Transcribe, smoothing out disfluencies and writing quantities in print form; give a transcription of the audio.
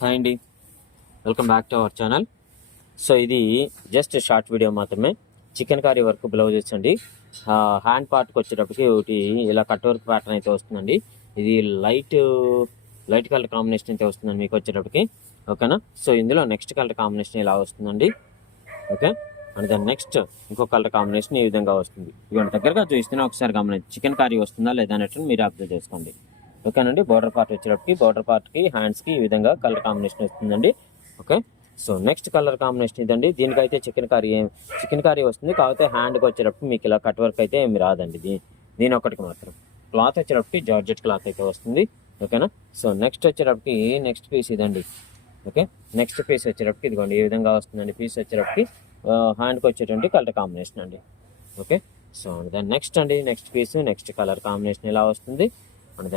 Hi అండి, welcome back to our channel. So ఇది just short video మాత్రమే. Chicken curry work blouses అండి. Hand పార్ట్కి వచ్చేటప్పటికి ఒకటి ఇలా కట్ వర్క్ ప్యాటర్న్ అయితే వస్తుందండి. ఇది లైట్ కలర్ కాంబినేషన్ అయితే వస్తుందండి మీకు వచ్చేటప్పటికి. ఓకేనా. సో ఇందులో నెక్స్ట్ కలర్ కాంబినేషన్ ఇలా వస్తుందండి. ఓకే. అండ్ దాని నెక్స్ట్ ఇంకో కలర్ కాంబినేషన్ ఈ విధంగా వస్తుంది. ఇవన్నీ దగ్గరగా చూస్తున్నా ఒకసారి గమనించి చికెన్ కర్రీ వస్తుందా లేదా అన్నట్టు మీరు అబ్జర్వ్ చేసుకోండి. ఓకేనండి. బోర్డర్ పార్ట్ వచ్చేటప్పటికి బోర్డర్ పార్ట్కి హ్యాండ్స్కి ఈ విధంగా కలర్ కాంబినేషన్ వస్తుందండి. Okay. So next colour combination ఇదండి. దీనికైతే చికెన్ కర్రీ వస్తుంది. కాకపోతే హ్యాండ్కి వచ్చేటప్పుడు మీకు ఇలా కట్ వర్క్ అయితే ఏమి రాదండి. దీని ఒకటికి మాత్రం క్లాత్ వచ్చేటప్పటికి జార్జెట్ క్లాత్ అయితే వస్తుంది. ఓకేనా. సో నెక్స్ట్ వచ్చేటప్పటికి నెక్స్ట్ పీస్ ఇదండి. ఓకే. నెక్స్ట్ పీస్ వచ్చేటప్పటికి ఇదిగోండి ఈ విధంగా వస్తుందండి. పీస్ వచ్చేటప్పటికి హ్యాండ్కి వచ్చేటువంటి కలర్ కాంబినేషన్ అండి. ఓకే. సో దాని next piece next colour combination ఇలా వస్తుంది.